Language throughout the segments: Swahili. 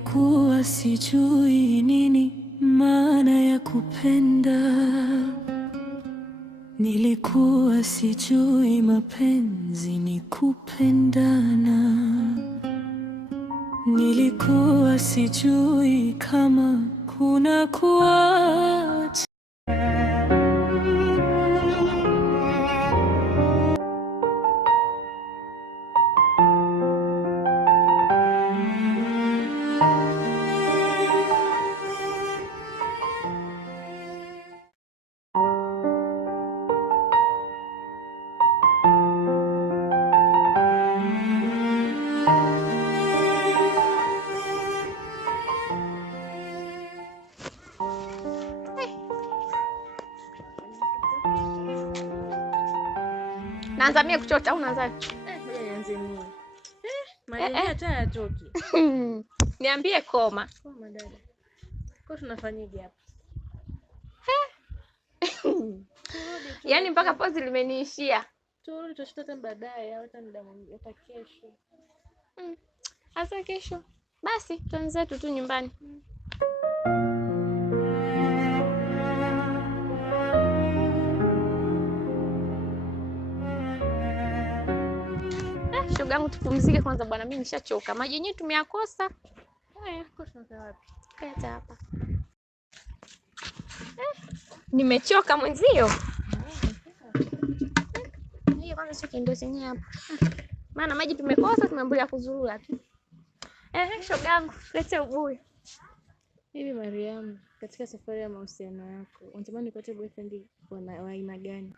Nilikuwa sijui nini maana ya kupenda. Nilikuwa sijui mapenzi ni kupendana. Nilikuwa sijui kama kuna kuacha. Naanza mie kuchota au unaanza? Nianze mimi. Maji hata hayatoki. Niambie koma. Koma dada. Kwa tunafanyaje hapa? Yaani mpaka pozi limeniishia. Turudi tutashota baadaye au hata muda mwingine hata kesho. Asa kesho. Basi tuanze tu nyumbani. Shoga yangu tupumzike kwanza bwana, mimi nishachoka. Maji yenyewe tumeyakosa. Haya, kosa wapi? Kata hapa. Nimechoka mwenzio. Hii kwanza sio kindo chenyewe hapa. Maana maji tumekosa, tumeambulia kuzurura tu. Shoga yangu, lete ubuyu. Hivi Mariam, katika safari ya mahusiano yako, unatamani upate boyfriend wa aina gani?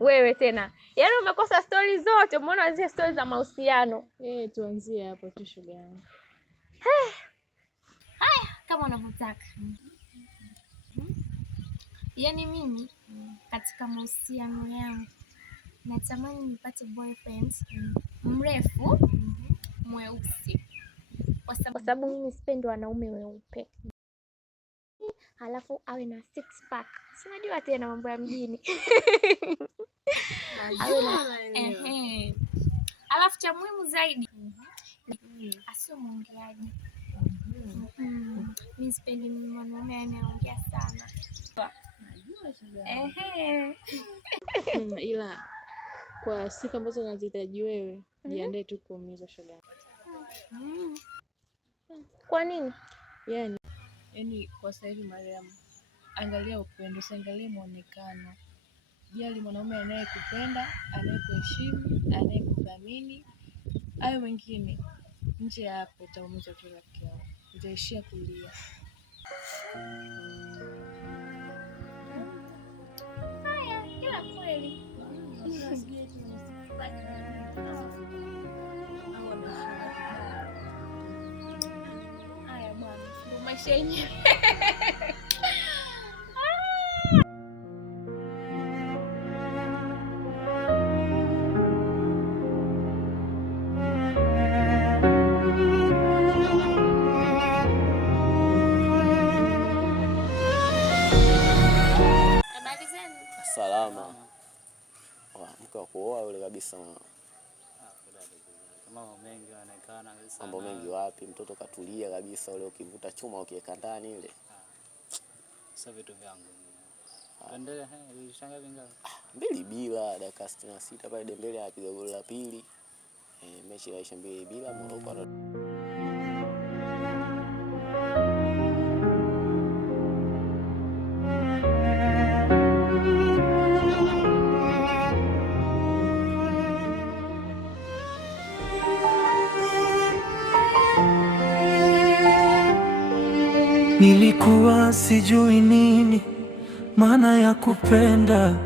Wewe tena. Yaani umekosa stori zote, umeona zile stori za mahusiano. Tuanzie hapo tu shoga yangu. Haya, kama unavyotaka. Yaani mimi katika mahusiano yangu natamani nipate boyfriend mrefu mweusi. Kwa sababu mimi sipendi wanaume weupe. Halafu awe na six pack. Si unajua tena mambo ya mjini. Alafu cha muhimu zaidi asiwe mwongeaji. Mimi sipendi mwanaume anayeongea sana. Ila kwa sifa ambazo unazihitaji wewe, jiandae tu kuumizwa shoga yangu. Kwa nini? Yaani kwa sasa hivi Mariam, angalia upendo, usiangalie muonekano. Jali mwanaume anayekupenda, anayekuheshimu, anayekuthamini. Hayo mengine nje ya hapo utaumizwa tu rafiki yangu. Utaishia kulia. Haya, ila kweli. Haya bwana, ndio maisha yenyewe. Salama. Mke wa kuoa yule kabisa. Mambo mengi yanaonekana kabisa. Mambo mengi wapi? Mtoto katulia kabisa, ule ukivuta chuma ukiweka ndani ile. Sasa vitu vyangu. Tuendelee, ilishanga vingapi? 2-2 dakika 66 pale Dembele apiga goli la pili. Mechi inaisha 2-2 Morocco. Nilikuwa sijui nini maana ya kupenda.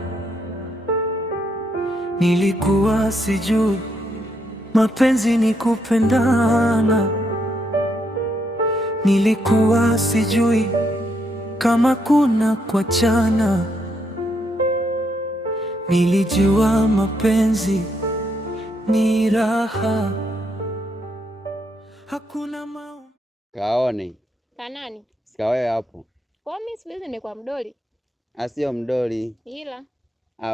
Nilikuwa sijui mapenzi ni kupendana. Nilikuwa sijui kama kuna kuachana. Nilijua mapenzi ni raha, hakuna Kaone. Kanani? Kawe hapo. Kwa mimi siku hizi nimekuwa mdoli. Asio mdoli. Ila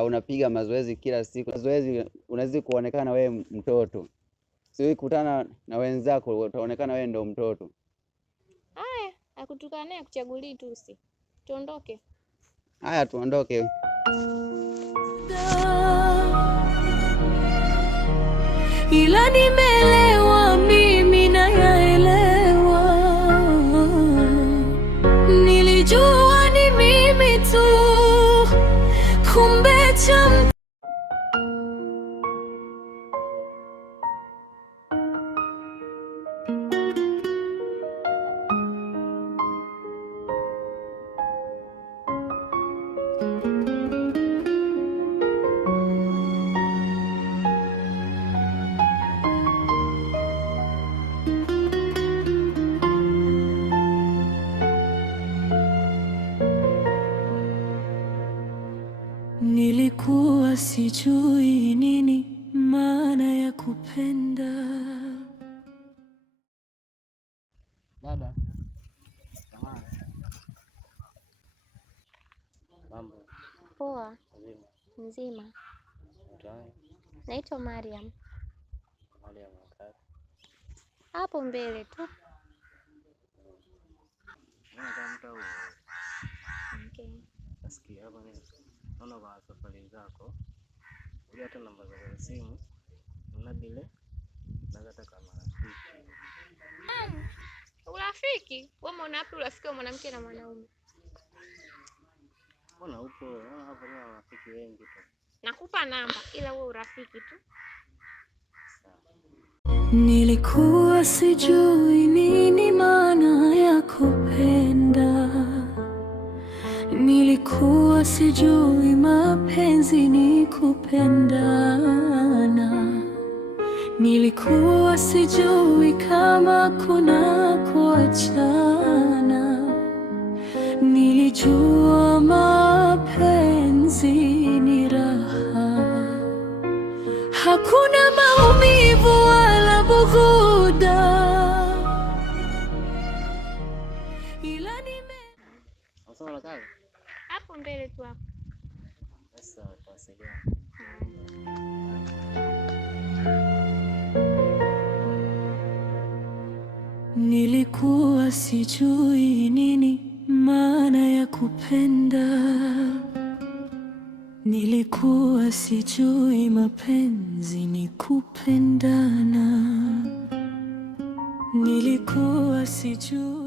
unapiga mazoezi kila siku. Mazoezi unaweza kuonekana wewe mtoto. Siwe kutana na wenzako utaonekana wewe ndo mtoto. Haya, akutukana naye kuchagulii tusi. Tuondoke. Haya tuondoke. Ila nimeelewa, mimi nayaelewa. Nilijua ni mimi tu, kumbe cha nilikuwa sijui nini maana ya kupenda. Dada. Mambo. Poa. Mzima. Mzima. Mtaani. Naitwa Mariam. Mariam wakati. Hapo mbele tu. Okay. Nasikia hapa ni naona kwa safari zako. Ile hata namba za simu na bila hata kama rafiki. Urafiki? Wewe unaona wapi urafiki wa mwanamke na mwanaume? Mbona upo? Naona hapo ni rafiki wengi tu. Nakupa namba ila wewe urafiki tu. Nilikuwa sijui nini maana ya kupenda. Nilikuwa sijui mapenzi ni kupendana. Nilikuwa sijui kama kuna kuachana. Nilijua mapenzi ni raha, hakuna maumivu wala bughuda. Ila Unasoma na kazi? Hapo mbele tu hapo. Sasa tuwasiliane. Nilikuwa sijui nini maana ya kupenda. Nilikuwa sijui mapenzi ni kupendana. Nilikuwa sijui